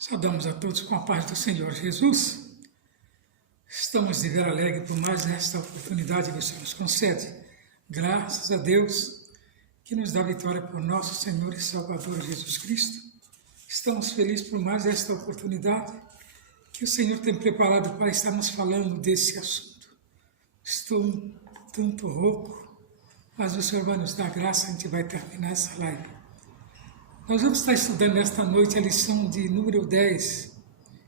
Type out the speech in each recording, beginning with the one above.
Saudamos a todos com a paz do Senhor Jesus. Estamos de ver alegre por mais esta oportunidade que o Senhor nos concede. Graças a Deus que nos dá vitória por nosso Senhor e Salvador Jesus Cristo. Estamos felizes por mais esta oportunidade que o Senhor tem preparado para estarmos falando desse assunto. Estou um tanto rouco, mas o Senhor vai nos dar graça, a gente vai terminar essa live. Nós vamos estar estudando esta noite a lição de número 10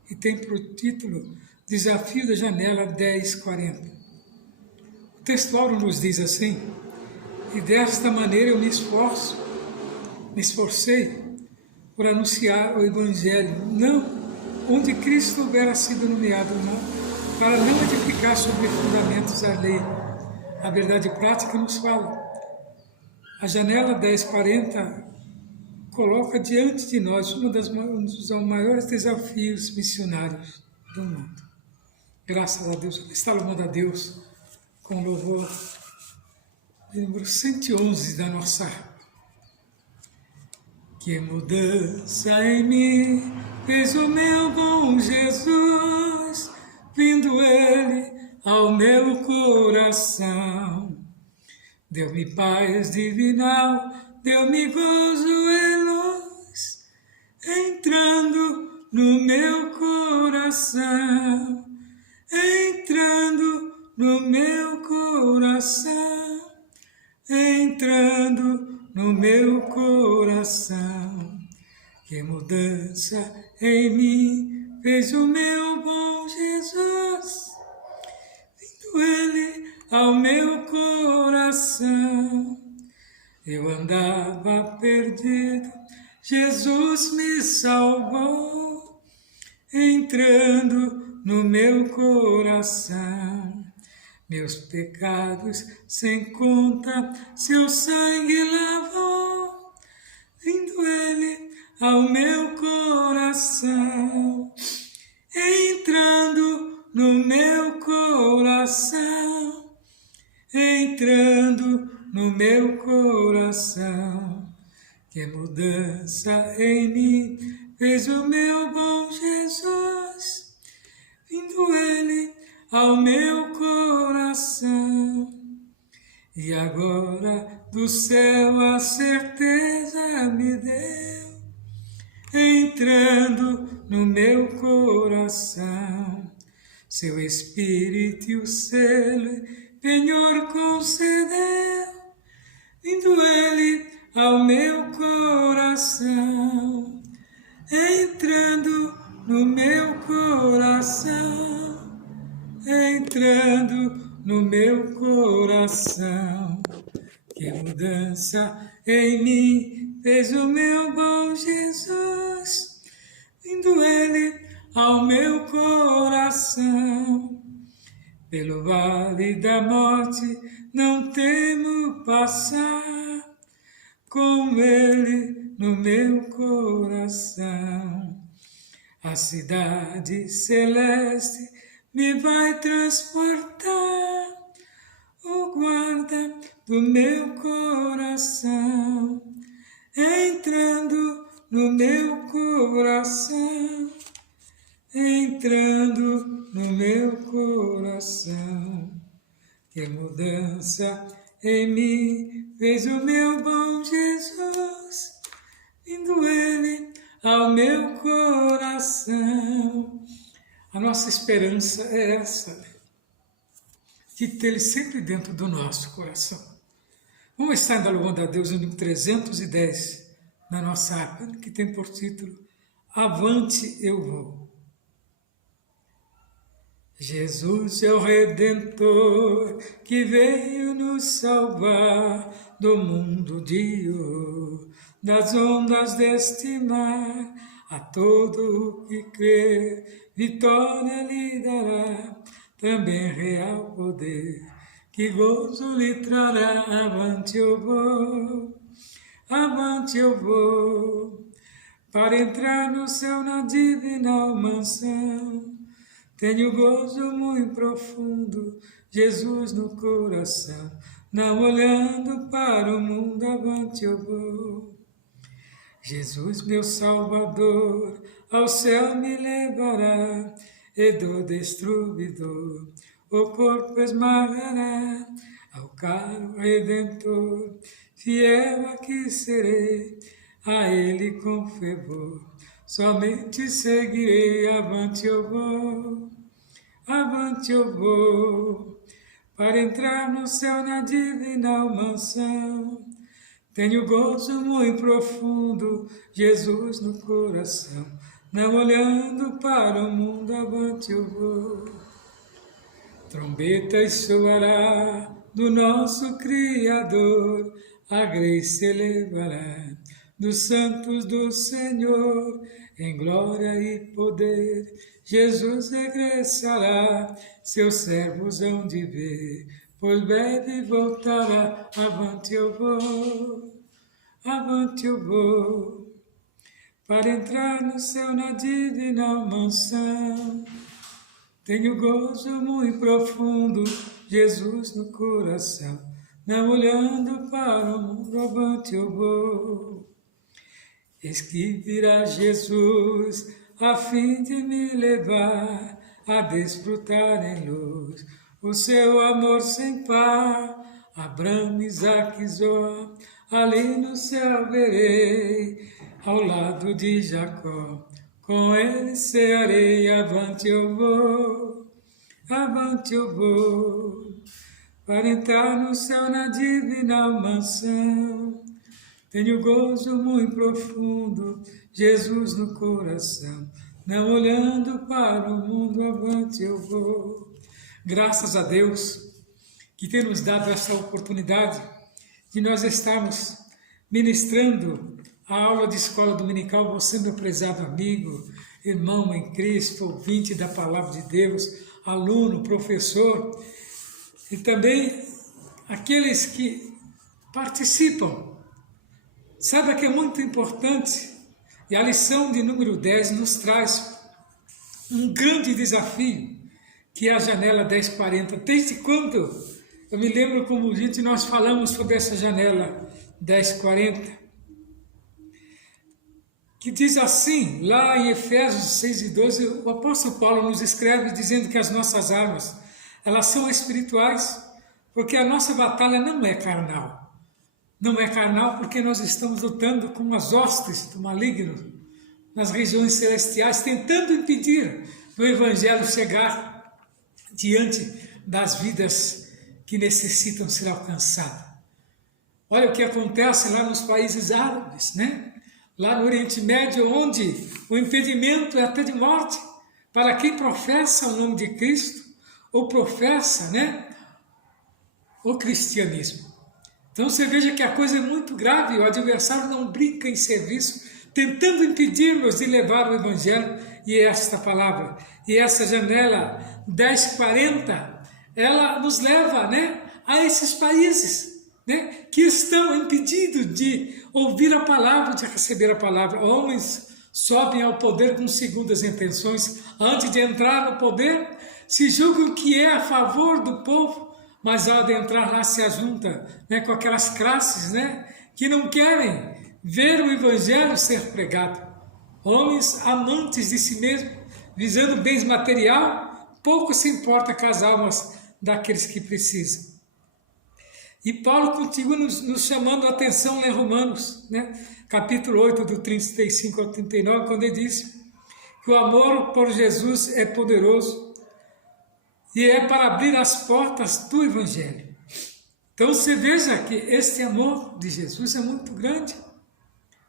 e tem por título Desafio da Janela 1040. O texto áureo nos diz assim: e desta maneira eu me esforcei por anunciar o Evangelho, não onde Cristo houvera sido nomeado, não, para não edificar sobre fundamentos da lei. A verdade prática nos fala. A janela 1040 coloca diante de nós um dos maiores desafios missionários do mundo. Graças a Deus, está louvando a Deus com louvor número 111 da nossa harpa. Que mudança em mim fez o meu bom Jesus, vindo Ele ao meu coração. Deu-me paz divinal, deu-me gozo e luz, entrando no meu coração, entrando no meu coração, entrando no meu coração. Que mudança em mim fez o meu bom Jesus, vindo Ele ao meu coração. Eu andava perdido, Jesus me salvou, entrando no meu coração. Meus pecados sem conta, seu sangue lavou, vindo Ele ao meu coração, entrando no meu coração, entrando no meu coração. Que mudança em mim fez o meu bom Jesus, vindo Ele ao meu coração. E agora do céu a certeza me deu, entrando no meu coração. Seu Espírito e o selo, penhor concedeu, vindo Ele ao meu coração, entrando no meu coração, entrando no meu coração. Que mudança em mim fez o meu bom Jesus, vindo Ele ao meu coração. Pelo vale da morte não temo passar, com Ele no meu coração. A cidade celeste me vai transportar, o guarda do meu coração, entrando no meu coração, entrando no meu coração. Que mudança em mim fez o meu bom Jesus, vindo Ele ao meu coração. A nossa esperança é essa, de ter Ele sempre dentro do nosso coração. Vamos estar ainda louvando a Deus no número 310 na nossa harpa, que tem por título Avante eu vou. Jesus é o Redentor que veio nos salvar do mundo de ouro, das ondas deste mar. A todo o que crê, vitória lhe dará, também real poder, que gozo lhe trará. Avante eu vou, para entrar no céu na divinal mansão. Tenho gozo muito profundo, Jesus no coração, não olhando para o mundo, avante eu vou. Jesus, meu Salvador, ao céu me levará, e do destruidor o corpo esmagará, ao caro Redentor, fiel aqui serei, a ele com fervor, somente seguirei, avante eu vou, para entrar no céu na divina mansão. Tenho gozo muito profundo, Jesus no coração, não olhando para o mundo, avante eu vou. Trombetas soará do nosso Criador, a grei se elevará dos santos do Senhor, em glória e poder, Jesus regressará, seus servos hão de ver, pois breve voltará, avante eu vou, para entrar no céu na divina mansão. Tenho gozo muito profundo, Jesus no coração, não olhando para o mundo, avante eu vou. Eis que virá Jesus, a fim de me levar a desfrutar em luz o seu amor sem par. Abraão, Isaque e Zó, ali no céu verei, ao lado de Jacó, com ele cearei, avante eu vou, para entrar no céu na divina mansão. Tenho gozo muito profundo, Jesus no coração, não olhando para o mundo, avante eu vou. Graças a Deus que tem nos dado essa oportunidade de nós estarmos ministrando a aula de escola dominical, você, meu prezado amigo, irmão em Cristo, ouvinte da palavra de Deus, aluno, professor, e também aqueles que participam. Saiba que é muito importante, e a lição de número 10 nos traz um grande desafio, que é a janela 1040. Desde quando eu me lembro como gente nós falamos sobre essa janela 1040, que diz assim, lá em Efésios 6:12, o apóstolo Paulo nos escreve dizendo que as nossas armas, elas são espirituais, porque a nossa batalha não é carnal. Não é carnal porque nós estamos lutando com as hostes do maligno nas regiões celestiais, tentando impedir o evangelho chegar diante das vidas que necessitam ser alcançadas. Olha o que acontece lá nos países árabes, né? Lá no Oriente Médio, onde o impedimento é até de morte para quem professa o nome de Cristo ou professa, né, o cristianismo. Então você veja que a coisa é muito grave, o adversário não brinca em serviço, tentando impedir-nos de levar o Evangelho e esta palavra. E essa janela 1040, ela nos leva, né, a esses países, né, que estão impedidos de ouvir a palavra, de receber a palavra. Homens sobem ao poder com segundas intenções, antes de entrar no poder, se julgam que é a favor do povo, mas ao adentrar lá se ajunta, né, com aquelas classes, né, que não querem ver o evangelho ser pregado. Homens amantes de si mesmos, visando bens material, pouco se importa com as almas daqueles que precisam. E Paulo continua nos chamando a atenção lá em Romanos, né, capítulo 8, do 35 ao 39, quando ele diz que o amor por Jesus é poderoso e é para abrir as portas do Evangelho. Então você veja que este amor de Jesus é muito grande,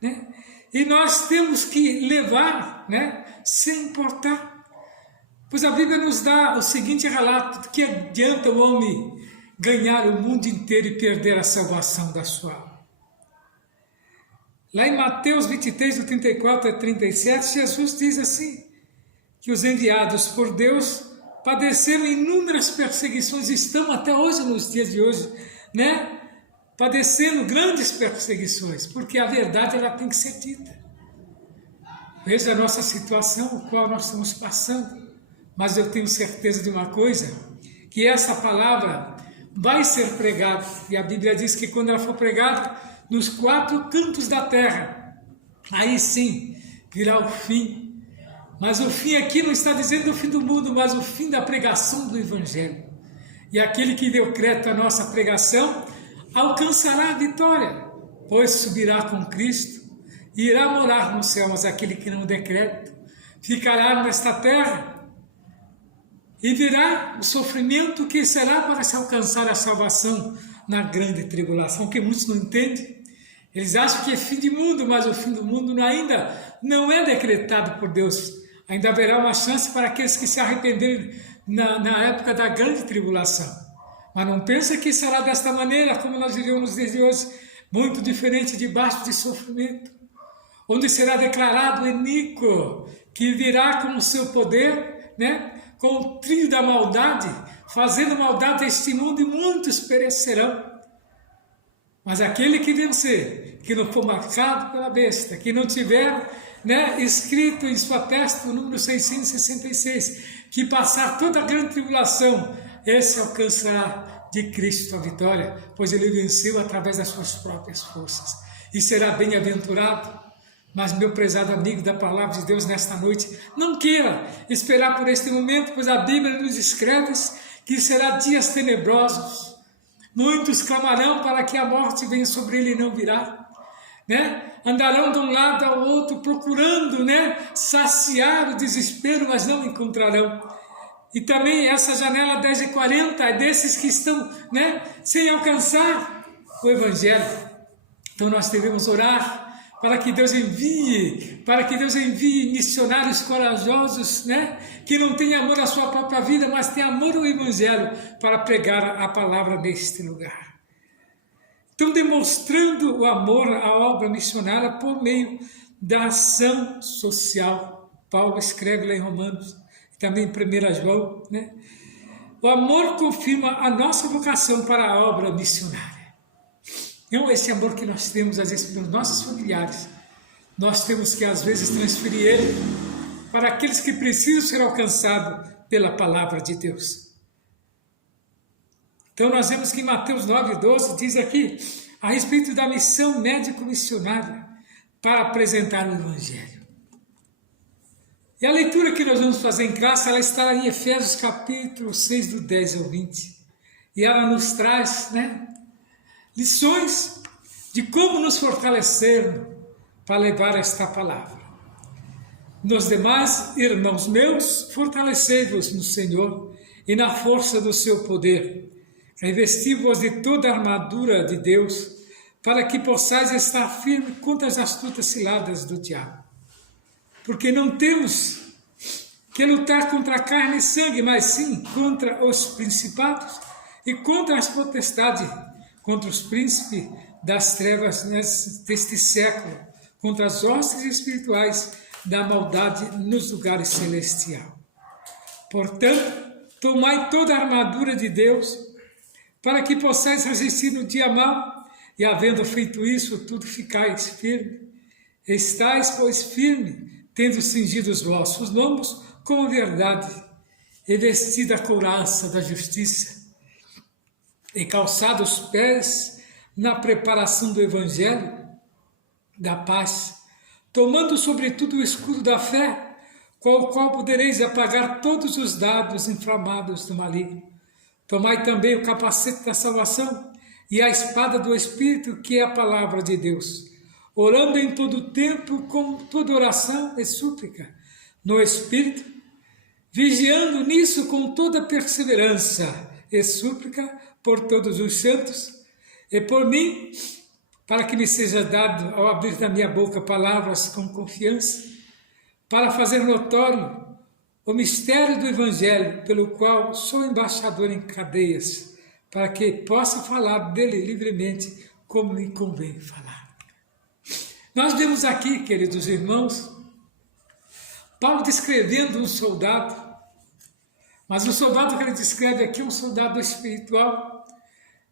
né? E nós temos que levar, né, sem importar. Pois a Bíblia nos dá o seguinte relato: de que adianta o homem ganhar o mundo inteiro e perder a salvação da sua alma? Lá em Mateus 23, do 34 a 37, Jesus diz assim, que os enviados por Deus padeceram inúmeras perseguições, estão até hoje, nos dias de hoje, né, padecendo grandes perseguições, porque a verdade ela tem que ser dita. Veja a nossa situação, o qual nós estamos passando, mas eu tenho certeza de uma coisa, que essa palavra vai ser pregada, e a Bíblia diz que quando ela for pregada nos 4 cantos da terra, aí sim virá o fim, Mas o fim aqui não está dizendo o fim do mundo, mas o fim da pregação do Evangelho. E aquele que deu crédito à nossa pregação alcançará a vitória, pois subirá com Cristo e irá morar no céu. Mas aquele que não der crédito ficará nesta terra e virá o sofrimento que será para se alcançar a salvação na grande tribulação, que muitos não entendem. Eles acham que é fim de mundo, mas o fim do mundo ainda não é decretado por Deus. Ainda haverá uma chance para aqueles que se arrependerem na época da grande tribulação. Mas não pensa que será desta maneira como nós vivemos desde hoje, muito diferente, debaixo de sofrimento, onde será declarado o iníquo, que virá com o seu poder, com o trio da maldade, fazendo maldade a este mundo, e muitos perecerão. Mas aquele que vencer, que não for marcado pela besta, que não tiver escrito em sua testa o número 666, que passar toda a grande tribulação, esse alcançará de Cristo a vitória, pois ele venceu através das suas próprias forças, e será bem-aventurado. Mas, meu prezado amigo da palavra de Deus, nesta noite, não queira esperar por este momento, pois a Bíblia nos escreve que será dias tenebrosos. Muitos clamarão para que a morte venha sobre ele e não virá. Andarão de um lado ao outro procurando saciar o desespero, mas não encontrarão. E também essa janela 10h40 é desses que estão sem alcançar o Evangelho. Então nós devemos orar para que Deus envie missionários corajosos, que não têm amor à sua própria vida, mas têm amor ao Evangelho, para pregar a palavra neste lugar. Então, demonstrando o amor à obra missionária por meio da ação social. Paulo escreve lá em Romanos, e também em 1 João, o amor confirma a nossa vocação para a obra missionária. Então, esse amor que nós temos, às vezes, pelos nossos familiares, nós temos que, às vezes, transferir ele para aqueles que precisam ser alcançados pela palavra de Deus. Então, nós vemos que em Mateus 9:12 diz aqui, a respeito da missão médico-missionária, para apresentar o Evangelho. E a leitura que nós vamos fazer em classe, ela está em Efésios capítulo 6, do 10 ao 20. E ela nos traz, lições de como nos fortalecer para levar esta palavra. Nos demais, irmãos meus, fortalecei-vos no Senhor e na força do seu poder. Revesti-vos de toda a armadura de Deus, para que possais estar firme contra as astutas ciladas do diabo. Porque não temos que lutar contra a carne e sangue, mas sim contra os principados e contra as potestades, contra os príncipes das trevas deste século, contra as hostes espirituais da maldade nos lugares celestiais. Portanto, tomai toda a armadura de Deus, para que possais resistir no dia mau, e havendo feito isso, tudo ficais firme. Estais, pois, firme, tendo cingido os vossos lombos com a verdade, e vestida a couraça da justiça, e calçado os pés na preparação do Evangelho da paz, tomando sobretudo o escudo da fé, com o qual podereis apagar todos os dardos inflamados do maligno. Tomai também o capacete da salvação e a espada do Espírito, que é a palavra de Deus, orando em todo o tempo com toda oração e súplica no Espírito, vigiando nisso com toda perseverança e súplica por todos os santos e por mim, para que me seja dado, ao abrir da minha boca, palavras com confiança, para fazer notório o mistério do Evangelho, pelo qual sou embaixador em cadeias, para que possa falar dele livremente, como me convém falar. Nós vemos aqui, queridos irmãos, Paulo descrevendo um soldado, mas o soldado que ele descreve aqui é um soldado espiritual.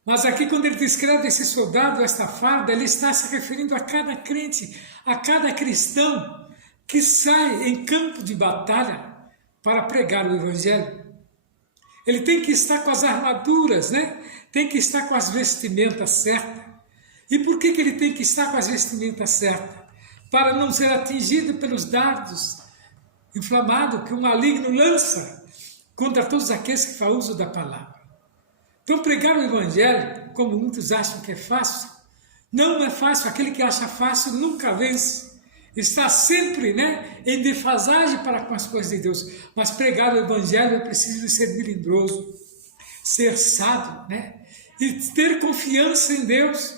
Mas aqui, quando ele descreve esse soldado, esta farda, ele está se referindo a cada crente, a cada cristão que sai em campo de batalha para pregar o Evangelho. Ele tem que estar com as armaduras, tem que estar com as vestimentas certas. E por que ele tem que estar com as vestimentas certas? Para não ser atingido pelos dardos inflamado que o maligno lança contra todos aqueles que fazem uso da palavra. Então pregar o Evangelho, como muitos acham que é fácil, não é fácil. Aquele que acha fácil nunca vence. Está sempre, em defasagem para com as coisas de Deus. Mas pregar o Evangelho é preciso ser melindroso, ser sábio, e ter confiança em Deus,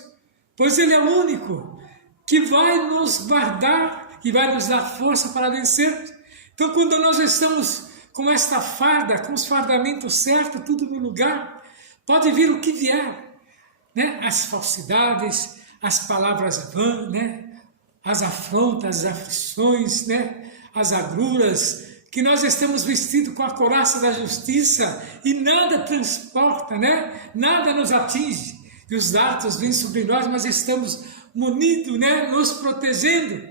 pois Ele é o único que vai nos guardar, que vai nos dar força para vencer. Então, quando nós estamos com esta farda, com os fardamentos certos, tudo no lugar, pode vir o que vier, as falsidades, as palavras vãs, as afrontas, as aflições, as agruras, que nós estamos vestidos com a couraça da justiça e nada transporta, nada nos atinge. E os dardos vêm sobre nós, mas estamos munidos, nos protegendo,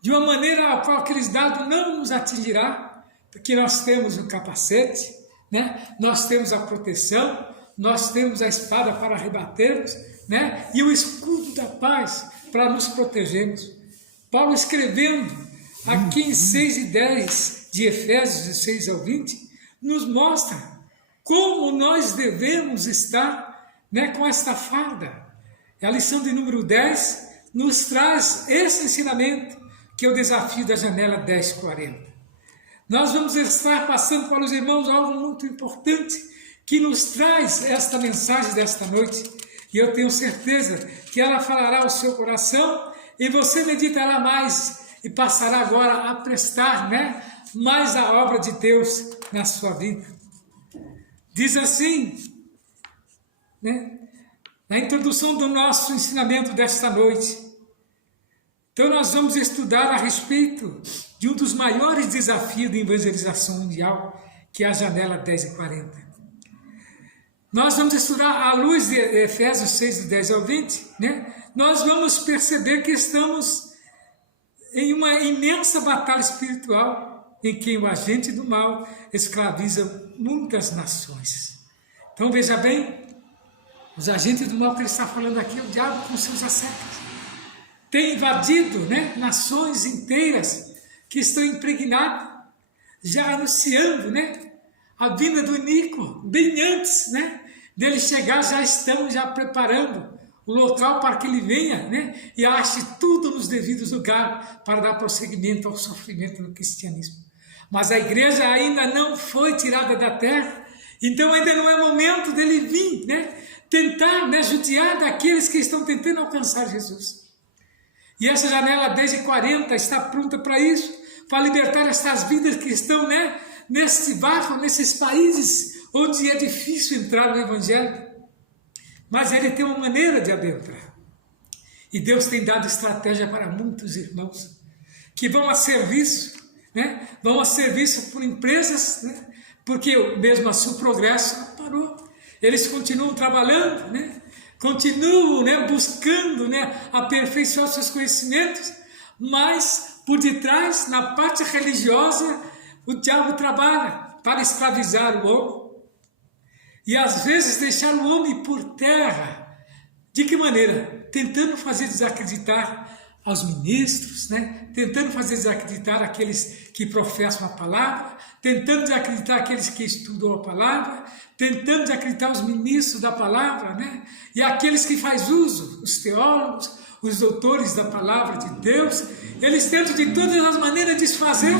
de uma maneira a qual aqueles dardos não nos atingirá, porque nós temos o capacete, nós temos a proteção, nós temos a espada para rebatermos, e o escudo da paz para nos protegermos. Paulo escrevendo aqui em 6 e 10 de Efésios, de 6 ao 20, nos mostra como nós devemos estar com esta farda. A lição de número 10 nos traz esse ensinamento, que é o desafio da janela 1040. Nós vamos estar passando para os irmãos algo muito importante, que nos traz esta mensagem desta noite, e eu tenho certeza que ela falará ao seu coração, e você meditará mais, e passará agora a prestar mais a obra de Deus na sua vida. Diz assim, na introdução do nosso ensinamento desta noite. Então nós vamos estudar a respeito de um dos maiores desafios de evangelização mundial, que é a janela 1040. Nós vamos estudar à luz de Efésios 6, de 10 ao 20, nós vamos perceber que estamos em uma imensa batalha espiritual, em que o agente do mal escraviza muitas nações. Então veja bem, os agentes do mal que ele está falando aqui é o diabo com seus assédios. Tem invadido nações inteiras que estão impregnadas, já anunciando a vinda do iníquo, bem antes dele chegar, já estão preparando o local para que ele venha e ache tudo nos devidos lugares para dar prosseguimento ao sofrimento do cristianismo. Mas a igreja ainda não foi tirada da terra, então ainda não é momento dele vir tentar judiar daqueles que estão tentando alcançar Jesus. E essa janela 1040 está pronta para isso, para libertar estas vidas que estão nesse barco, nesses países onde é difícil entrar no Evangelho. Mas ele tem uma maneira de adentrar. E Deus tem dado estratégia para muitos irmãos que vão a serviço, vão a serviço por empresas, porque mesmo assim o progresso não parou. Eles continuam trabalhando, continuam buscando aperfeiçoar seus conhecimentos, mas por detrás, na parte religiosa, o diabo trabalha para escravizar o homem e às vezes deixar o homem por terra. De que maneira? Tentando fazer desacreditar aos ministros, tentando fazer desacreditar aqueles que professam a palavra, tentando desacreditar aqueles que estudam a palavra, tentando desacreditar os ministros da palavra, e aqueles que fazem uso, os teólogos, os doutores da palavra de Deus, eles tentam de todas as maneiras desfazer,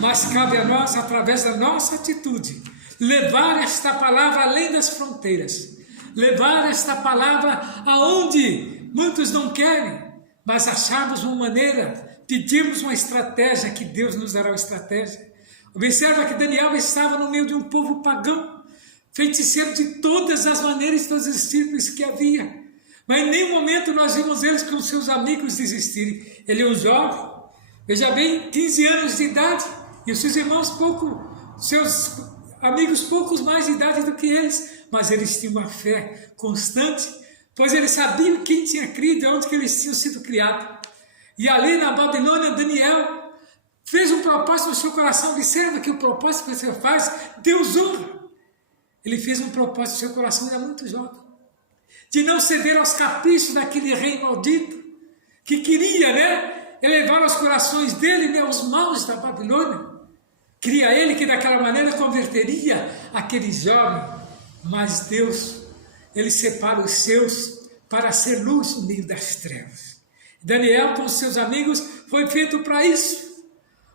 mas cabe a nós, através da nossa atitude, levar esta palavra além das fronteiras, levar esta palavra aonde muitos não querem, mas acharmos uma maneira, pedirmos uma estratégia, que Deus nos dará uma estratégia. Observa que Daniel estava no meio de um povo pagão, feiticeiro de todas as maneiras e todos os tipos que havia. Mas em nenhum momento nós vimos eles com seus amigos desistirem. Ele é um jovem, veja bem, 15 anos de idade, e os seus irmãos seus amigos poucos mais de idade do que eles, mas eles tinham uma fé constante, pois eles sabiam quem tinha crido, onde que eles tinham sido criados. E ali na Babilônia, Daniel fez um propósito no seu coração. Observa que o propósito que você faz, Deus honra. Ele fez um propósito no seu coração, era muito jovem, de não ceder aos caprichos daquele rei maldito, que queria elevaram os corações dele, né, aos maus da Babilônia. Cria ele que daquela maneira converteria aquele jovem, mas Deus, ele separa os seus para ser luz no meio das trevas. Daniel com os seus amigos foi feito para isso.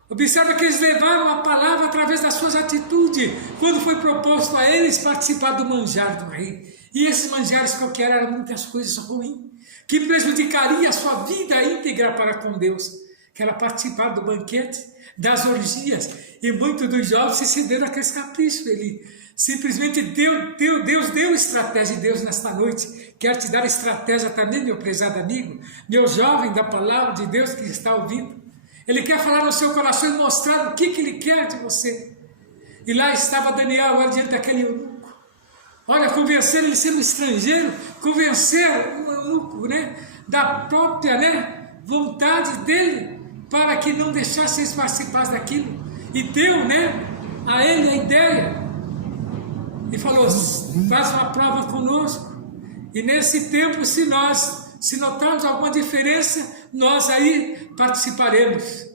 Observa que eles levaram a palavra através das suas atitudes, quando foi proposto a eles participar do manjar do rei. E esses manjares qualquer eram muitas coisas ruins, que prejudicaria a sua vida íntegra para com Deus, que era participar do banquete, das orgias, e muitos dos jovens se cederam àqueles caprichos. Ele simplesmente Deus deu estratégia, e Deus nesta noite quer te dar estratégia também, meu prezado amigo, meu jovem da palavra de Deus que está ouvindo. Ele quer falar no seu coração e mostrar o que Ele quer de você. E lá estava Daniel agora diante daquele eunuco. Olha, convencer ele sendo estrangeiro, convencer o eunuco, né, da própria, né, vontade dele, para que não deixasse eles participar daquilo. E deu, né, a ele a ideia. E falou, faz uma prova conosco. E nesse tempo, se notarmos alguma diferença, nós aí participaremos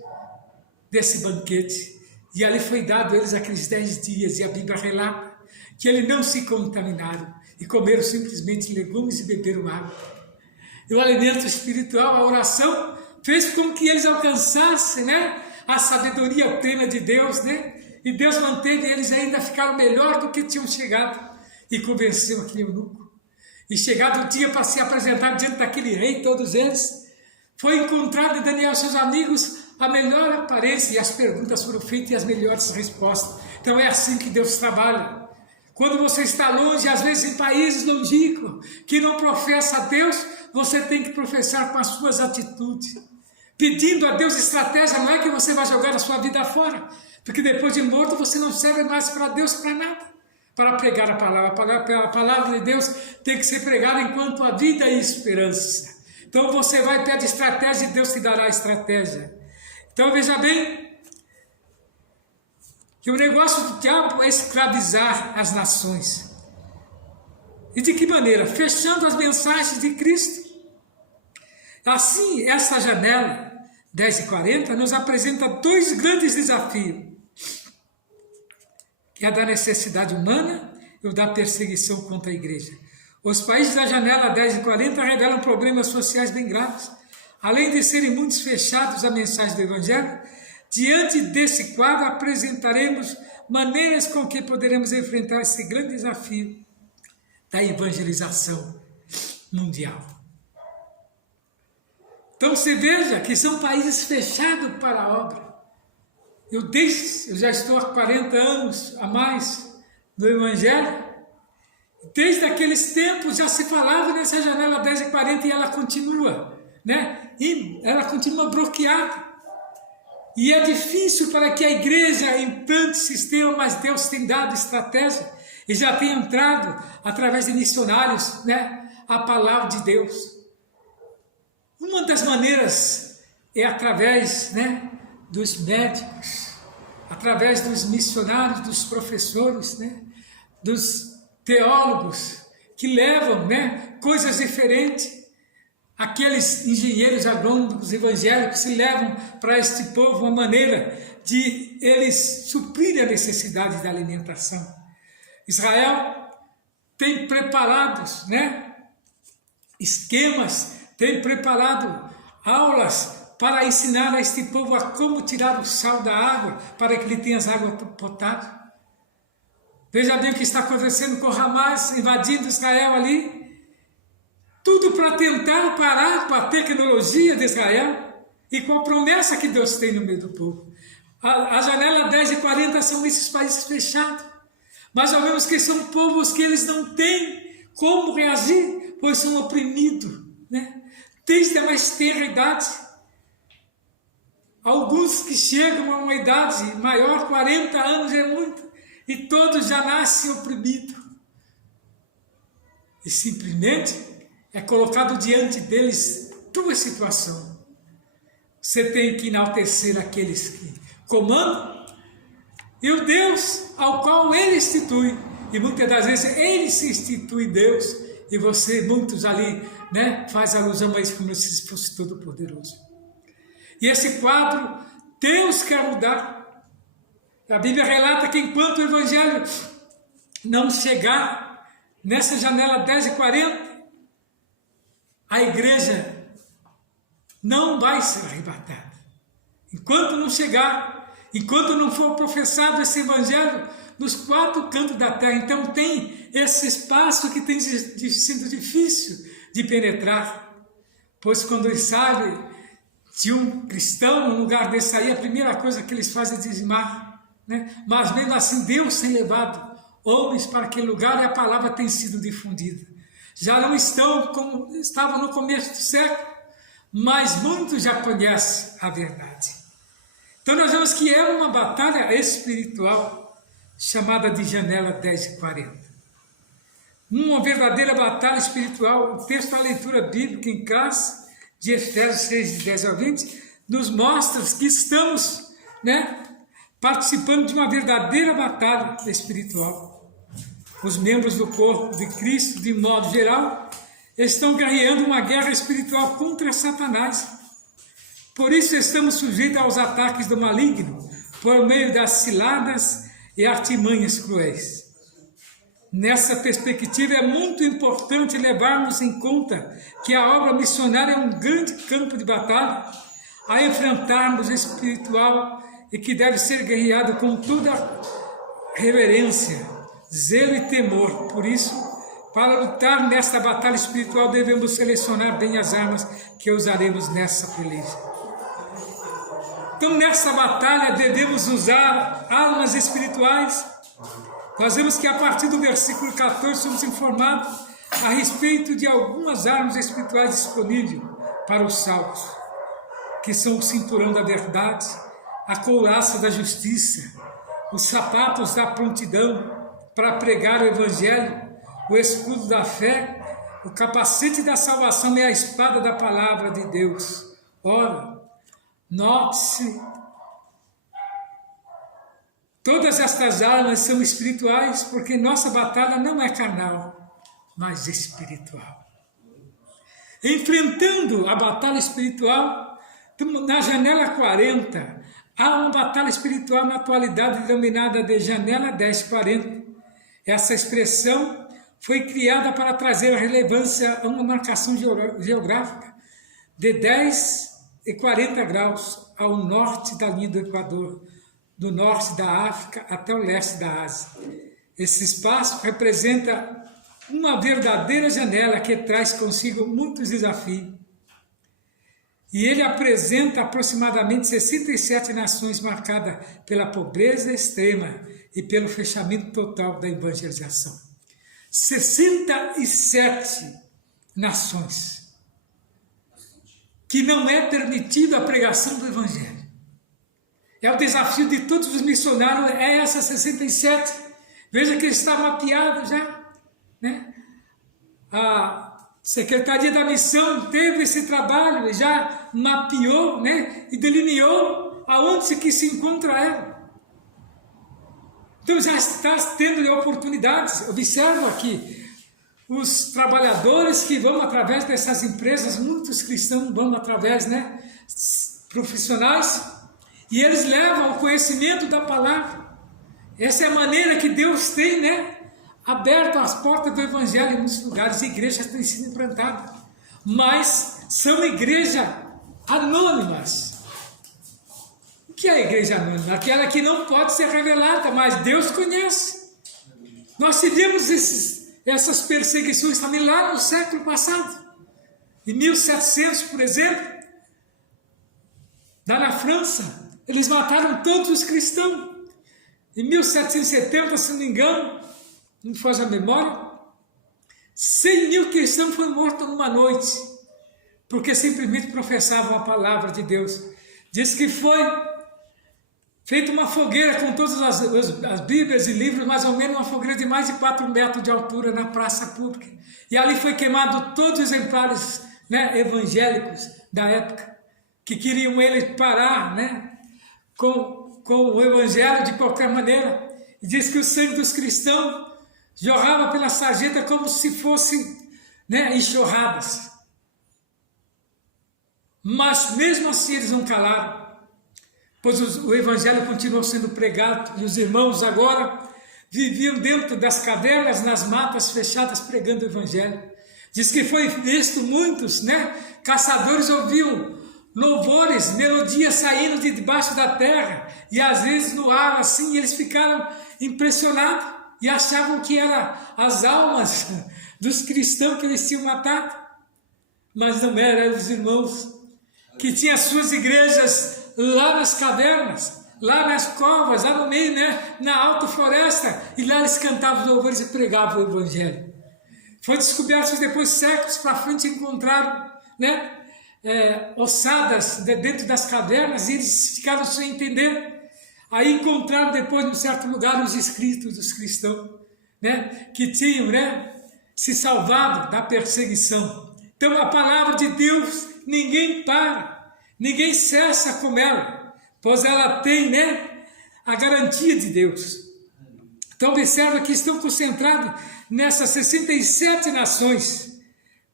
desse banquete. E ali foi dado a eles aqueles 10 dias, e a Bíblia relata que eles não se contaminaram, e comeram simplesmente legumes e beberam água. E o alimento espiritual, a oração, fez com que eles alcançassem, né, a sabedoria plena de Deus, né? E Deus manteve eles ainda, ficaram melhor do que tinham chegado, e convenceu aquele eunuco. E chegado o dia para se apresentar diante daquele rei, todos eles, foi encontrado em Daniel e seus amigos a melhor aparência, e as perguntas foram feitas e as melhores respostas. Então é assim que Deus trabalha. Quando você está longe, às vezes em países longínquos, que não professa a Deus, você tem que professar com as suas atitudes. Pedindo a Deus estratégia, não é que você vai jogar a sua vida fora, porque depois de morto você não serve mais para Deus para nada. Para pregar a palavra de Deus tem que ser pregada enquanto há vida e esperança. Então você vai pedir estratégia e Deus te dará a estratégia. Então veja bem, que o negócio do diabo é escravizar as nações. E de que maneira? Fechando as mensagens de Cristo. Assim, essa janela 10:40 nos apresenta 2 grandes desafios, que é a da necessidade humana e o da perseguição contra a igreja. Os países da janela 10:40 revelam problemas sociais bem graves. Além de serem muitos fechados à mensagem do Evangelho, diante desse quadro apresentaremos maneiras com que poderemos enfrentar esse grande desafio da evangelização mundial. Então você veja que são países fechados para a obra. Eu já estou há 40 anos a mais no Evangelho. Desde aqueles tempos já se falava nessa janela 10:40 e ela continua, né? E ela continua bloqueada. E é difícil para que a igreja implante sistema, mas Deus tem dado estratégia e já tem entrado através de missionários, né, a palavra de Deus. Uma das maneiras é através, né, dos médicos, através dos missionários, dos professores, né, dos teólogos que levam, né, coisas diferentes. Aqueles engenheiros agrônomos evangélicos se levam para este povo uma maneira de eles suprirem a necessidade da alimentação. Israel tem preparado, né, esquemas, tem preparado aulas para ensinar a este povo a como tirar o sal da água, para que ele tenha as águas potáveis. Veja bem o que está acontecendo com Hamas invadindo Israel ali. Tudo para tentar parar com a tecnologia de Israel e com a promessa que Deus tem no meio do povo. A janela 10:40 são esses países fechados. Mas sabemos que são povos que eles não têm como reagir, pois são oprimidos, né? Desde a mais tenra idade. Alguns que chegam a uma idade maior, 40 anos é muito, e todos já nascem oprimidos. E simplesmente é colocado diante deles tua situação. Você tem que enaltecer aqueles que comandam e o Deus ao qual ele institui. E muitas das vezes ele se institui Deus e você, muitos ali, né, faz alusão a isso como se fosse todo poderoso. E esse quadro Deus quer mudar. A Bíblia relata que enquanto o Evangelho não chegar nessa janela 10h40, a igreja não vai ser arrebatada. Enquanto não chegar, enquanto não for professado esse Evangelho nos 4 cantos da terra. Então tem esse espaço que tem sido difícil de penetrar, pois quando eles sabem de um cristão num lugar desse aí, a primeira coisa que eles fazem é dizimar, né? Mas mesmo assim Deus tem levado homens para aquele lugar e a palavra tem sido difundida. Já não estão como estavam no começo do século, mas muitos já conhecem a verdade. Então nós vemos que é uma batalha espiritual chamada de janela 10h40. Uma verdadeira batalha espiritual. O texto da leitura bíblica em classe de Efésios 6, de 10 a 20, nos mostra que estamos, participando de uma verdadeira batalha espiritual. Os membros do corpo de Cristo, de modo geral, estão guerreando uma guerra espiritual contra Satanás. Por isso estamos sujeitos aos ataques do maligno, por meio das ciladas e artimanhas cruéis. Nessa perspectiva, é muito importante levarmos em conta que a obra missionária é um grande campo de batalha a enfrentarmos espiritual e que deve ser guerreado com toda reverência, zelo e temor. Por isso, para lutar nesta batalha espiritual, devemos selecionar bem as armas que usaremos nessa peleja. Então, nessa batalha, devemos usar armas espirituais. Nós vemos que a partir do versículo 14 somos informados a respeito de algumas armas espirituais disponíveis para os salvos, que são o cinturão da verdade, a couraça da justiça, os sapatos da prontidão para pregar o evangelho, o escudo da fé, o capacete da salvação e a espada da palavra de Deus. Ora, note-se, todas estas armas são espirituais, porque nossa batalha não é carnal, mas espiritual. Enfrentando a batalha espiritual, na janela 40, há uma batalha espiritual na atualidade denominada de janela 10h40. Essa expressão foi criada para trazer a relevância a uma marcação geográfica de 10 e 40 graus ao norte da linha do Equador, do norte da África até o leste da Ásia. Esse espaço representa uma verdadeira janela que traz consigo muitos desafios. E ele apresenta aproximadamente 67 nações marcadas pela pobreza extrema e pelo fechamento total da evangelização. 67 nações que não é permitida a pregação do evangelho. É o desafio de todos os missionários, é essa 67. Veja que está mapeado já, A Secretaria da Missão teve esse trabalho, já mapeou, e delineou aonde que se encontra ela. Então já está tendo oportunidades. Observa aqui, os trabalhadores que vão através dessas empresas, muitos cristãos vão através, profissionais, e eles levam o conhecimento da palavra. Essa é a maneira que Deus tem, aberto as portas do evangelho em muitos lugares. Igrejas têm sido implantadas, mas são igrejas anônimas. O que é a igreja anônima? Aquela que não pode ser revelada, mas Deus conhece. Nós tivemos essas perseguições também lá no século passado. Em 1700, por exemplo, lá na França, eles mataram todos os cristãos. Em 1770, se não me engano, não faz a memória, 100 mil cristãos foram mortos numa noite, porque simplesmente professavam a palavra de Deus. Diz que foi feita uma fogueira com todas as Bíblias e livros, mais ou menos uma fogueira de mais de 4 metros de altura na praça pública. E ali foi queimado todos os exemplares evangélicos da época, que queriam ele parar com o evangelho de qualquer maneira. E diz que o sangue dos cristãos jorrava pela sarjeta como se fossem enxurradas. Mas mesmo assim eles não calaram, pois o evangelho continuou sendo pregado, e os irmãos agora viviam dentro das cavernas, nas matas fechadas, pregando o evangelho. Diz que foi visto muitos, caçadores ouviam louvores, melodias saindo de debaixo da terra, e às vezes no ar assim, eles ficaram impressionados, e achavam que eram as almas dos cristãos que eles tinham matado, mas não eram os irmãos, que tinham as suas igrejas lá nas cavernas, lá nas covas, lá no meio, na alta floresta, e lá eles cantavam os louvores e pregavam o evangelho. Foi descoberto depois, séculos para frente, encontraram, ossadas dentro das cavernas, e eles ficaram sem entender. Aí encontraram depois, num certo lugar, os escritos dos cristãos, que tinham, se salvado da perseguição. Então a palavra de Deus, ninguém para, ninguém cessa com ela, pois ela tem, a garantia de Deus. Então observa que estão concentrados nessas 67 nações,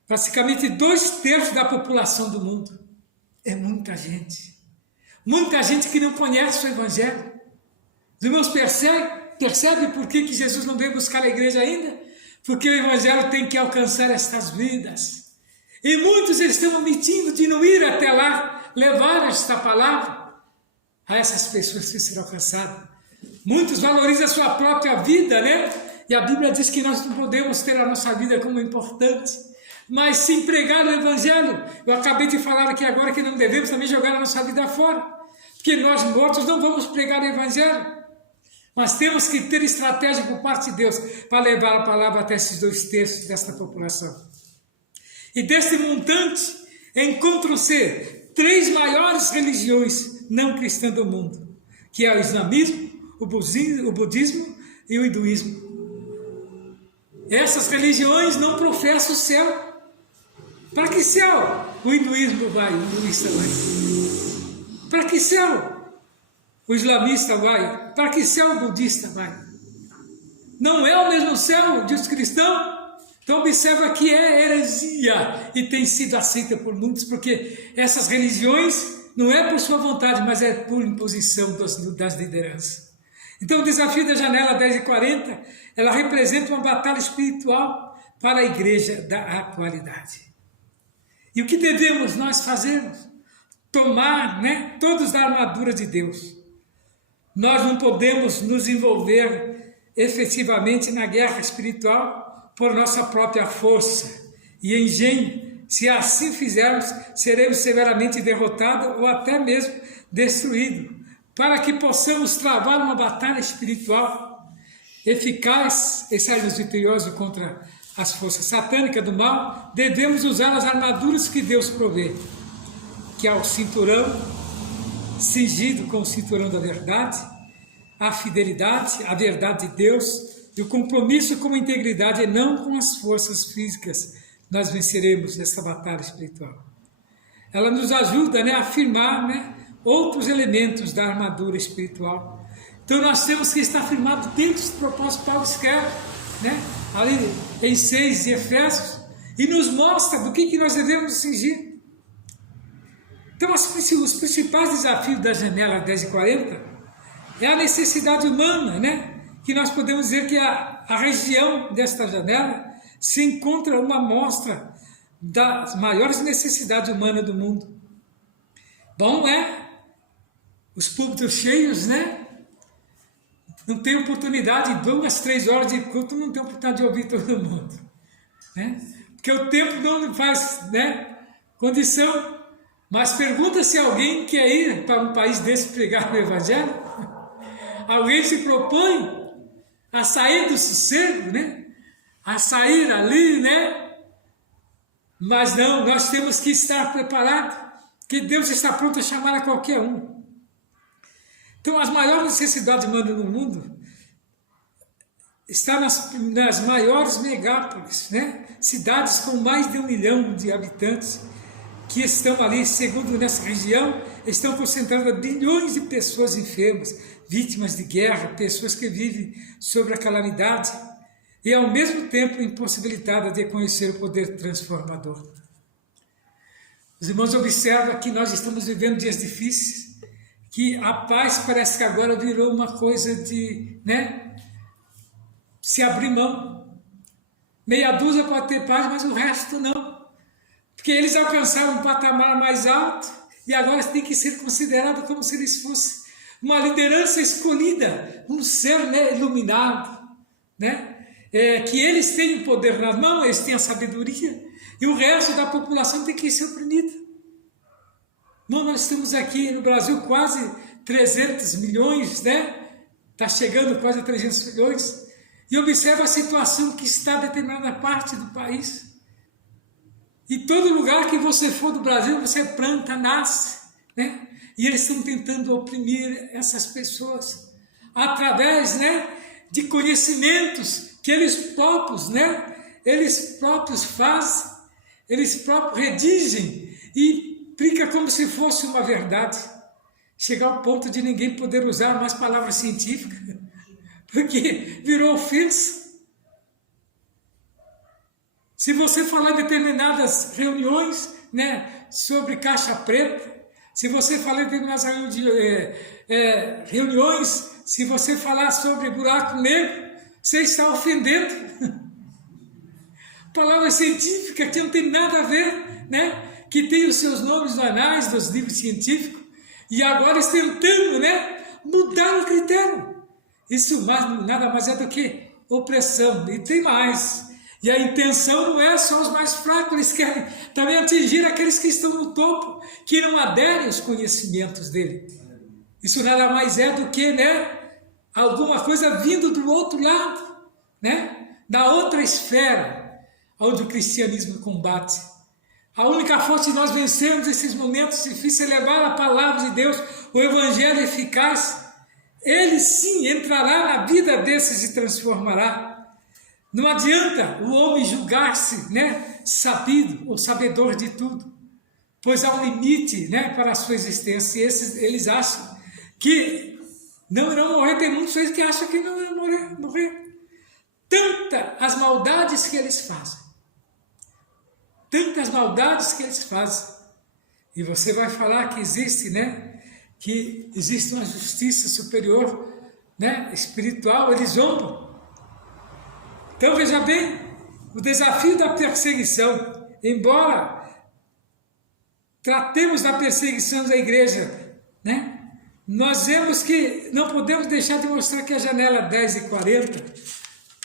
praticamente 2/3 da população do mundo. É muita gente que não conhece o evangelho. Os irmãos percebem por que Jesus não veio buscar a igreja ainda? Porque o evangelho tem que alcançar estas vidas. E muitos estão omitindo de não ir até lá, levar esta palavra a essas pessoas que serão alcançadas. Muitos valorizam a sua própria vida, E a Bíblia diz que nós não podemos ter a nossa vida como importante, mas sim pregar o evangelho. Eu acabei de falar aqui agora que não devemos também jogar a nossa vida fora, porque nós mortos não vamos pregar o evangelho, mas temos que ter estratégia por parte de Deus para levar a palavra até esses 2/3 desta população. E deste montante encontram-se 3 maiores religiões não cristãs do mundo, que é o islamismo, o budismo e o hinduísmo. Essas religiões não professam o céu. Para que céu o hinduísmo vai, o hinduísta vai? Para que céu o islamista vai? Para que céu o budista vai? Não é o mesmo céu dos cristãos? Então observa que é heresia e tem sido aceita por muitos, porque essas religiões não é por sua vontade, mas é por imposição das lideranças. Então o desafio da janela 10:40, ela representa uma batalha espiritual para a igreja da atualidade. E o que devemos nós fazermos? Tomar, todos da armadura de Deus. Nós não podemos nos envolver efetivamente na guerra espiritual por nossa própria força e engenho. Se assim fizermos, seremos severamente derrotados ou até mesmo destruídos. Para que possamos travar uma batalha espiritual eficaz e sairmos vitoriosos contra as forças satânicas do mal, devemos usar as armaduras que Deus provê, que é o cinturão, cingido com o cinturão da verdade, a fidelidade, a verdade de Deus e o compromisso com a integridade e não com as forças físicas. Nós venceremos essa batalha espiritual. Ela nos ajuda a afirmar outros elementos da armadura espiritual. Então nós temos que estar firmados dentro dos propósitos que Paulo escreve, ali em 6 de Efésios, e nos mostra do que nós devemos nos cingir. Então os principais desafios da janela 10:40 é a necessidade humana, que nós podemos dizer que a região desta janela se encontra uma amostra das maiores necessidades humanas do mundo. Bom, os púlpitos cheios, não tem oportunidade, 2, 3 horas de culto, não tem oportunidade de ouvir todo mundo, porque o tempo não faz, condição. Mas pergunta se alguém quer ir para um país desse pregar o evangelho. Alguém se propõe a sair do sossego, a sair ali, mas não, nós temos que estar preparados, que Deus está pronto a chamar a qualquer um. Então, as maiores necessidades humanas no mundo estão nas maiores megápolis, cidades com mais de 1 milhão de habitantes, que estão ali, segundo nessa região, estão concentradas bilhões de pessoas enfermas, vítimas de guerra, pessoas que vivem sobre a calamidade e, ao mesmo tempo, impossibilitadas de conhecer o poder transformador. Os irmãos observam que nós estamos vivendo dias difíceis, que a paz parece que agora virou uma coisa de, né, se abrir mão. Meia dúzia pode ter paz, mas o resto não. Porque eles alcançaram um patamar mais alto e agora tem que ser considerado como se eles fossem uma liderança escolhida, um ser, né, iluminado, né? Que eles têm o poder na mão, eles têm a sabedoria, e o resto da população tem que ser oprimida. Nós estamos aqui no Brasil quase 300 milhões, né? Está chegando quase a 300 milhões, e observa a situação que está em determinada parte do país. E todo lugar que você for do Brasil, você planta, nasce, né? E eles estão tentando oprimir essas pessoas através, né, de conhecimentos que eles próprios, né, eles próprios fazem, eles próprios redigem e implica como se fosse uma verdade. Chegar ao ponto de ninguém poder usar mais palavras científicas, porque virou ofensa. Se você falar em determinadas reuniões, né, sobre caixa preta, se você falar em determinadas reuniões, se você falar sobre buraco negro, você está ofendendo. Palavras científicas que não tem nada a ver, né, que tem os seus nomes no anais dos livros científicos, e agora estão tentando, né, mudar o critério. Isso nada mais é do que opressão, e tem mais. E a intenção não é só os mais fracos, eles querem também atingir aqueles que estão no topo, que não aderem aos conhecimentos dele. Isso nada mais é do que, né, alguma coisa vindo do outro lado, né, da outra esfera, onde o cristianismo combate. A única forma de nós vencermos esses momentos difíceis é levar a palavra de Deus, o evangelho eficaz. Ele sim entrará na vida desses e transformará. Não adianta o homem julgar-se, né, sabido ou sabedor de tudo, pois há um limite, né, para a sua existência. E eles acham que não irão morrer. Tem muitos que acham que não irão morrer. Tanta as maldades que eles fazem. Tantas maldades que eles fazem. E você vai falar que existe, né, que existe uma justiça superior, né, espiritual, eles zombam. Então veja bem, o desafio da perseguição, embora tratemos da perseguição da igreja, né, nós vemos que não podemos deixar de mostrar que a janela 10:40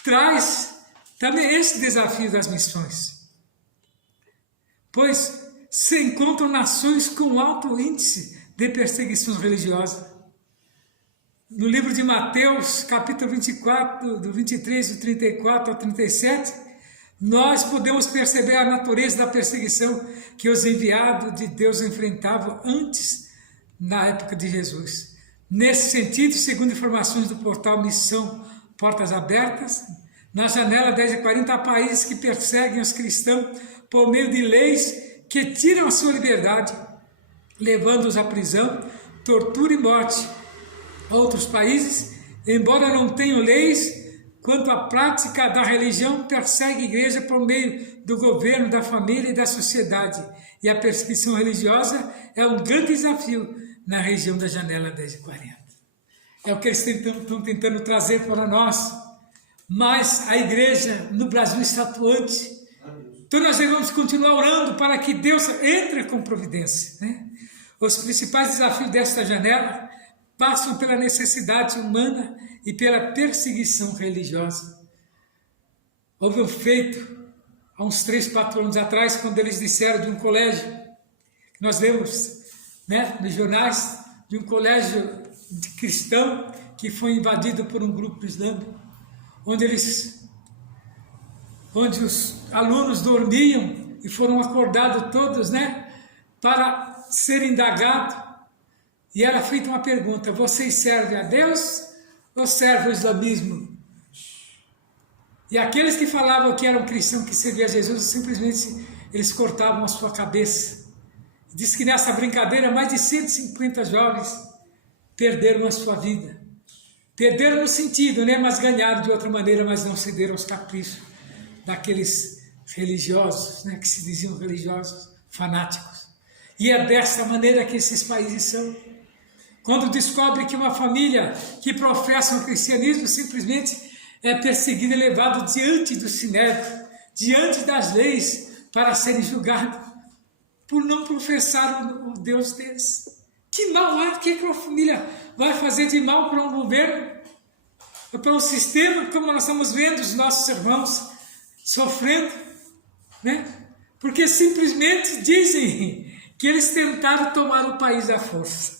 traz também esse desafio das missões. Pois se encontram nações com alto índice de perseguição religiosa. No livro de Mateus, capítulo 24, do 23, do 34 ao 37, nós podemos perceber a natureza da perseguição que os enviados de Deus enfrentavam antes, na época de Jesus. Nesse sentido, segundo informações do portal Missão Portas Abertas, na janela 10:40 há países que perseguem os cristãos por meio de leis que tiram a sua liberdade, levando-os à prisão, tortura e morte. Outros países, embora não tenham leis quanto à prática da religião, perseguem a igreja por meio do governo, da família e da sociedade. E a perseguição religiosa é um grande desafio na região da janela 10:40. É o que eles estão tentando trazer para nós. Mas a igreja no Brasil está atuante. Então nós devemos continuar orando para que Deus entre com providência, né? Os principais desafios desta janela passam pela necessidade humana e pela perseguição religiosa. Houve um feito, há uns 3, 4 anos atrás, quando eles disseram de um colégio, que nós lemos, né, nos jornais, de um colégio de cristão que foi invadido por um grupo islâmico, onde os alunos dormiam e foram acordados todos, né, para serem indagados. E era feita uma pergunta: vocês servem a Deus ou servem o islamismo? E aqueles que falavam que eram cristãos, que serviam a Jesus, simplesmente eles cortavam a sua cabeça. Diz que nessa brincadeira mais de 150 jovens perderam a sua vida. Perderam no sentido, né? Mas ganharam de outra maneira, mas não cederam aos caprichos daqueles religiosos, né? Que se diziam religiosos, fanáticos. E é dessa maneira que esses países são. Quando descobre que uma família que professa o cristianismo simplesmente é perseguida e levada diante do sinédrio, diante das leis, para serem julgados por não professar o Deus deles. Que mal é? O que uma família vai fazer de mal para um governo? Para um sistema, como nós estamos vendo os nossos irmãos sofrendo, né? Porque simplesmente dizem que eles tentaram tomar o país à força.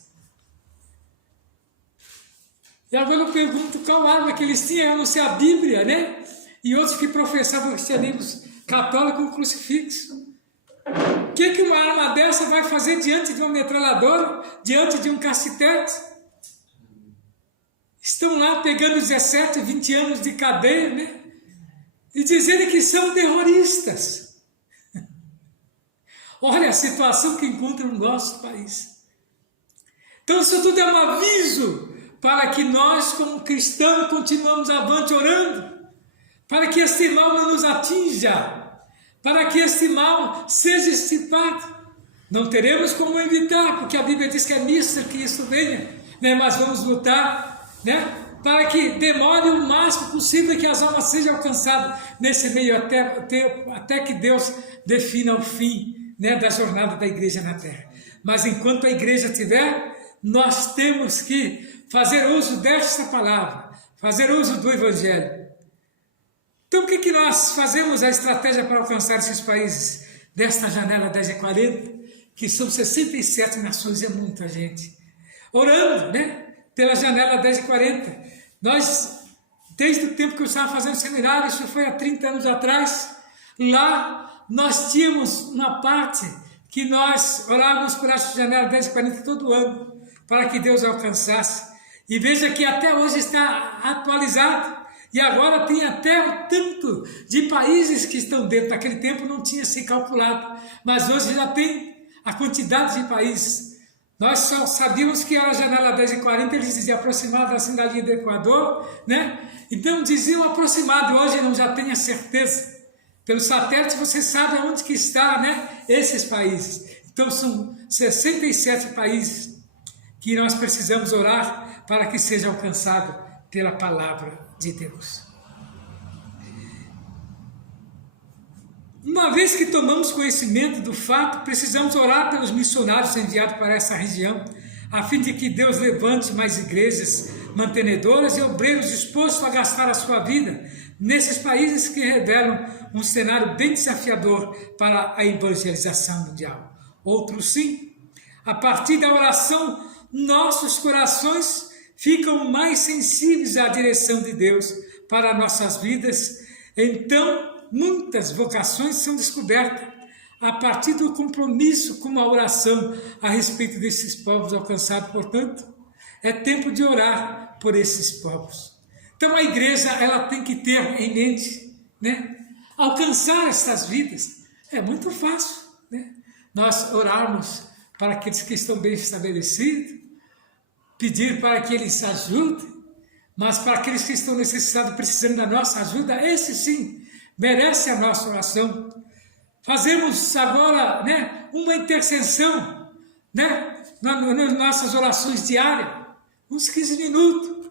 E agora eu pergunto qual arma que eles tinham, a não ser a Bíblia, né? E outros que professavam o cristianismo católico, o crucifixo. O que uma arma dessa vai fazer diante de uma metralhadora, diante de um cacetete? Estão lá pegando 17, 20 anos de cadeia, né? E dizendo que são terroristas. Olha a situação que encontra no nosso país. Então isso tudo é um aviso para que nós, como cristãos, continuamos avante orando, para que este mal não nos atinja, para que este mal seja extirpado. Não teremos como evitar, porque a Bíblia diz que é mister que isso venha, né? Mas vamos lutar, né? Para que demore o máximo possível que as almas sejam alcançadas nesse meio até que Deus defina o fim, né, da jornada da igreja na terra. Mas enquanto a igreja tiver, nós temos que fazer uso desta palavra, fazer uso do Evangelho. Então o que nós fazemos a estratégia para alcançar esses países? Desta janela 10h40, que são 67 nações, é muita gente. Orando, né? Pela janela 10h40. Nós, desde o tempo que eu estava fazendo seminário, isso foi há 30 anos atrás, lá nós tínhamos uma parte que nós orávamos por essa janela 10h40 todo ano, para que Deus alcançasse. E veja que até hoje está atualizado. E agora tem até o tanto de países que estão dentro. Naquele tempo não tinha se calculado, mas hoje já tem a quantidade de países. Nós só sabíamos que era a janela 10h40, eles diziam aproximado assim da linha do Equador, né? Então diziam aproximado, hoje não já tenho a certeza. Pelo satélite você sabe onde que está, né? Esses países. Então são 67 países que nós precisamos orar para que seja alcançado pela palavra de Deus. Uma vez que tomamos conhecimento do fato, precisamos orar pelos missionários enviados para essa região, a fim de que Deus levante mais igrejas mantenedoras e obreiros dispostos a gastar a sua vida nesses países que revelam um cenário bem desafiador para a evangelização mundial. Outros sim, a partir da oração, nossos corações ficam mais sensíveis à direção de Deus para nossas vidas. Então, muitas vocações são descobertas a partir do compromisso com a oração a respeito desses povos alcançados. Portanto, é tempo de orar por esses povos. Então, a igreja ela tem que ter em mente, né, alcançar essas vidas. É muito fácil, né? Nós orarmos para aqueles que estão bem estabelecidos, pedir para que eles ajudem, mas para aqueles que estão necessitados, precisando da nossa ajuda, esse sim merece a nossa oração. Fazemos agora, né, uma intercessão, né, nas nossas orações diárias, uns 15 minutos,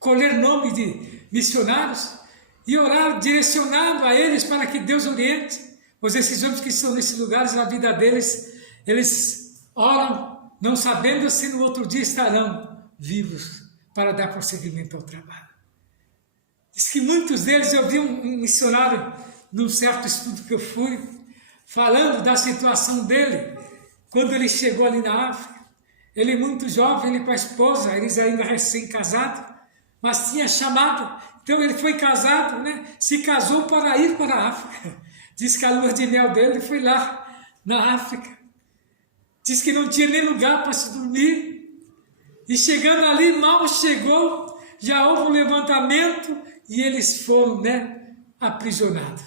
colher nome de missionários e orar direcionado a eles para que Deus oriente, pois esses homens que estão nesses lugares, na vida deles, eles oram não sabendo se no outro dia estarão vivos para dar prosseguimento ao trabalho. Diz que muitos deles, eu vi um missionário num certo estudo que eu fui, falando da situação dele, quando ele chegou ali na África. Ele muito jovem, ele com a esposa, eles ainda recém-casados, mas tinha chamado, então ele foi casado, né? Se casou para ir para a África. Diz que a lua de mel dele foi lá na África. Diz que não tinha nem lugar para se dormir. E chegando ali, mal chegou, já houve um levantamento e eles foram, né, aprisionados.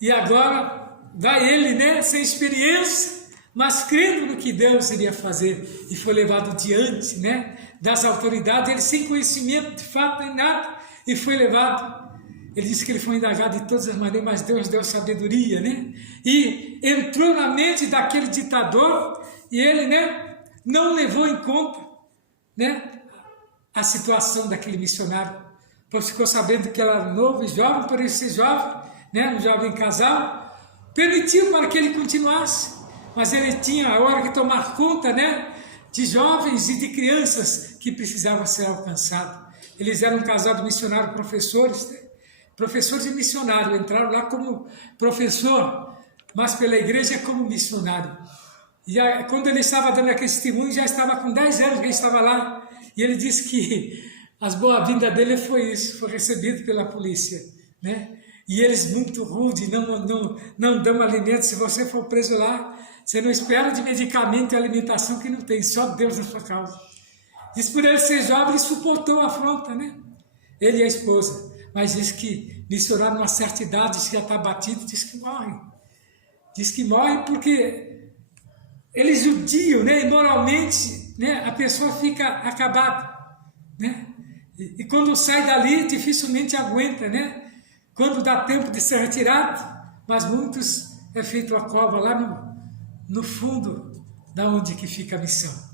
E agora vai ele, né, sem experiência, mas crendo no que Deus iria fazer. E foi levado diante, né, das autoridades, ele sem conhecimento de fato nem nada, e foi levado. ele disse que ele foi indagado de todas as maneiras, mas Deus deu sabedoria, né? E entrou na mente daquele ditador e ele, né, não levou em conta, né, a situação daquele missionário. Pois ficou sabendo que era novo e jovem, por esse jovem, né, um jovem casal, permitiu para que ele continuasse. Mas ele tinha a hora que tomar conta, né, de jovens e de crianças que precisavam ser alcançados. Eles eram um casal de missionários professores, né? Professores e missionários, entraram lá como professor, mas pela igreja como missionário. E quando ele estava dando aquele testemunho, já estava com 10 anos que ele estava lá, e ele disse que as boas-vindas dele foi isso, foi recebido pela polícia, né? E eles muito rudes, não dão alimento. Se você for preso lá, você não espera de medicamento e alimentação que não tem, só Deus na sua causa. Diz por ele ser jovem, ele suportou a afronta, né? Ele e a esposa. Mas diz que missionário numa certa idade, diz que já está batido, diz que morre. Diz que morre porque eles judiam, né? E moralmente, né, a pessoa fica acabada, né? E quando sai dali, dificilmente aguenta, né? Quando dá tempo de ser retirado, mas muitos é feito a cova lá no fundo da onde que fica a missão.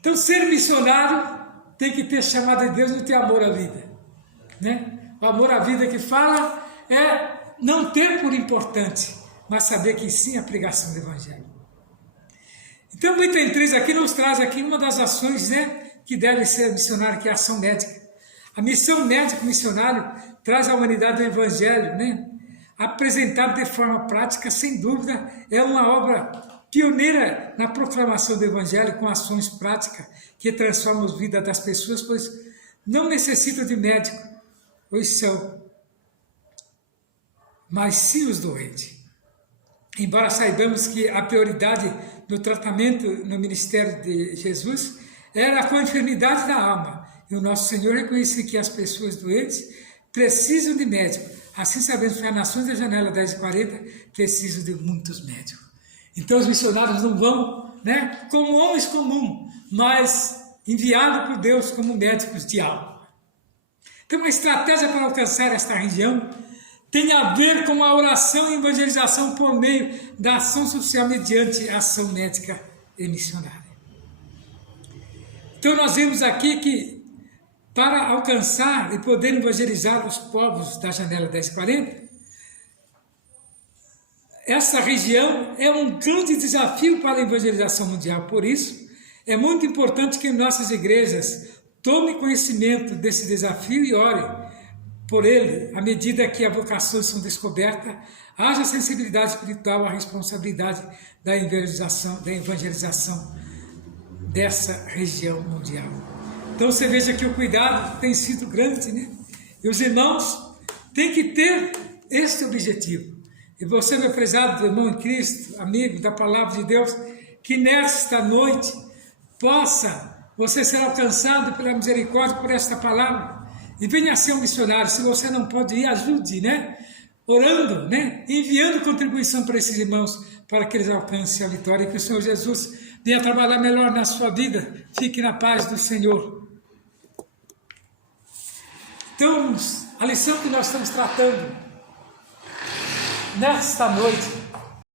Então, ser missionário tem que ter chamado de Deus e ter amor à vida, né? O amor à vida que fala é não ter por importante, mas saber que sim a pregação do Evangelho. Então, o Item 3 aqui nos traz aqui uma das ações, né, que deve ser missionário, que é a ação médica. A missão médico-missionário traz à humanidade o Evangelho, né? Apresentado de forma prática, sem dúvida, é uma obra pioneira na proclamação do Evangelho, com ações práticas que transformam a vida das pessoas, pois não necessitam de médico, pois são, mas sim os doentes. Embora saibamos que a prioridade do tratamento no ministério de Jesus era com a enfermidade da alma, e o nosso Senhor reconhecia que as pessoas doentes precisam de médico. Assim sabemos que as nações da janela 10:40 precisam de muitos médicos. Então os missionários não vão, né, como homens comuns, mas enviados por Deus como médicos de alma. Então uma estratégia para alcançar esta região tem a ver com a oração e evangelização por meio da ação social mediante a ação médica e missionária. Então nós vemos aqui que para alcançar e poder evangelizar os povos da janela 10:40, essa região é um grande desafio para a evangelização mundial. Por isso, é muito importante que nossas igrejas tomem conhecimento desse desafio e orem por ele. À medida que as vocações são descobertas, haja sensibilidade espiritual à responsabilidade da evangelização dessa região mundial. Então você veja que o cuidado tem sido grande, né? E os irmãos têm que ter este objetivo. E você, meu prezado irmão em Cristo, amigo da palavra de Deus, que nesta noite possa você ser alcançado pela misericórdia por esta palavra e venha a ser um missionário. Se você não pode ir, ajude, né? Orando, né? Enviando contribuição para esses irmãos, para que eles alcancem a vitória e que o Senhor Jesus venha trabalhar melhor na sua vida. Fique na paz do Senhor. Então, a lição que nós estamos tratando nesta noite